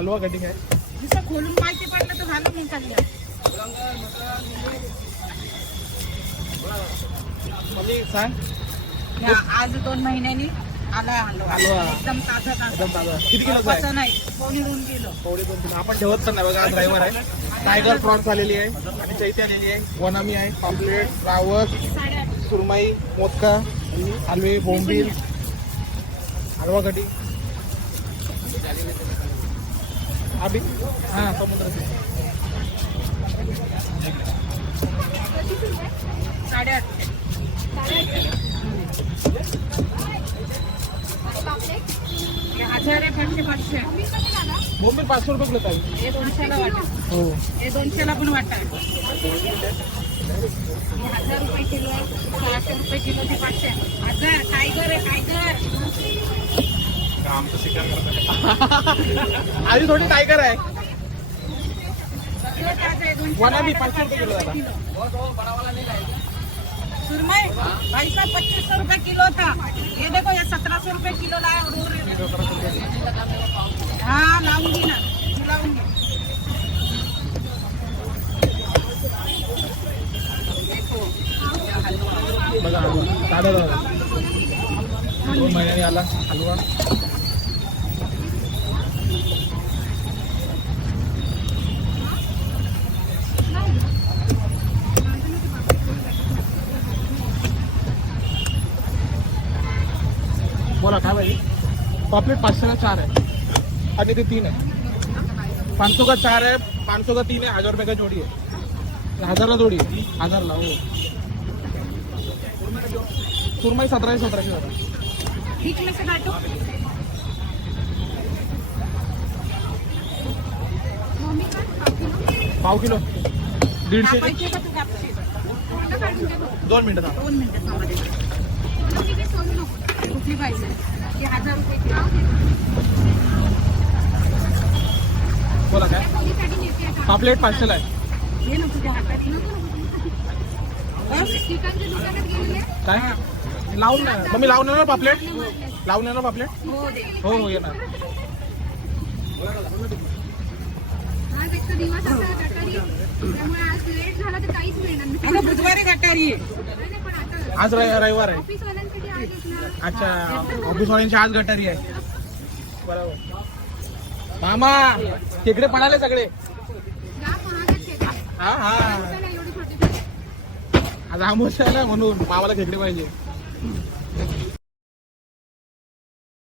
हलवा cutting आहे. जसं खोलून माहिती पडलं तर झालं मग खाली. मम्मी सांग. आज 2 महिन्यांनी आला हलवा. हलवा. एकदम ताजा एकदम ताजा. किती किलोचा आहे? नाही 2.5 किलो. थोडे 2 किलो आपण ठेवत पण नाही बघा. आज ड्रायव्हर आहे. टायगर प्रॉन्स आलेली आहे आणि चैती आलेली आहे. वनामी आहे, पॉम्पलेट, रावस, सुरमई, मोदका, हलवे, बोंबील, हलवा कटी. अभी हां समुद्र 8.5. हे 1000 आहे 500. बोंबील 500 रुपये किलो आहे. हे 200ला वाटा. हो हे 200ला पण वाटा. हे 1000 रुपये किलो आहे. 600 रुपये किलो ते 500. 1000 टायगर आहे टायगर. आमचं शिकार करतात. आधी थोडी टायगर आहे. सगळं ताजं आहे. 200 वनामी 500 रुपये किलो आता. सुरमई भाई साहब 2500 रुपए किलो था. ये देखो ये 1700 रुपए किलो लाया. हाँ लाऊंगी ना, खिलाऊंगी. बघा हलवा दादा 2 महिन्यांनी आला हलवा. बोला काय पाहिजे. पॉपलेट 500 का 4 है आणि ते 3 है. 500 का 4 है, 500 का 3 है. 1000 रुपये का जोड़ी है. 1000 ला जोड़ी 1000 ला. हो सुरमई 1700 बीच में से काटो. पाव किलो 150. कापायचे का तू कापशील? 2 मिनिटं थांबा. 2 मिनिटं थांबा. कुठली पाहिजे? हे 1000 रुपये किलो. बोला काय. पॉपलेट 500 ला आहे. हे ना तुझ्या हातात. काय लावून नाही मग मी लावून येणार पापलेट. लावून येणार पापलेट. हो दे. हो हो येणार. आज एक दिवस असा गटारी त्यामुळे आज लेट झाला तर काहीच मिळणार नाही. अगं बुधवारी गटारी आहे. नाही, पण आता आज रविवार आहे. ऑफिस वाल्यांसाठी आहेच ना. अच्छा ऑफिस वाल्यांची आज गटारी आहे. बरोबर. मामा तिकडे पडाले सगळे. या महागात खेळतात. हा हा एवढी छोटी छोटी आज आमोशा आहे ना म्हणून मामाला खेकडे पाहिजे.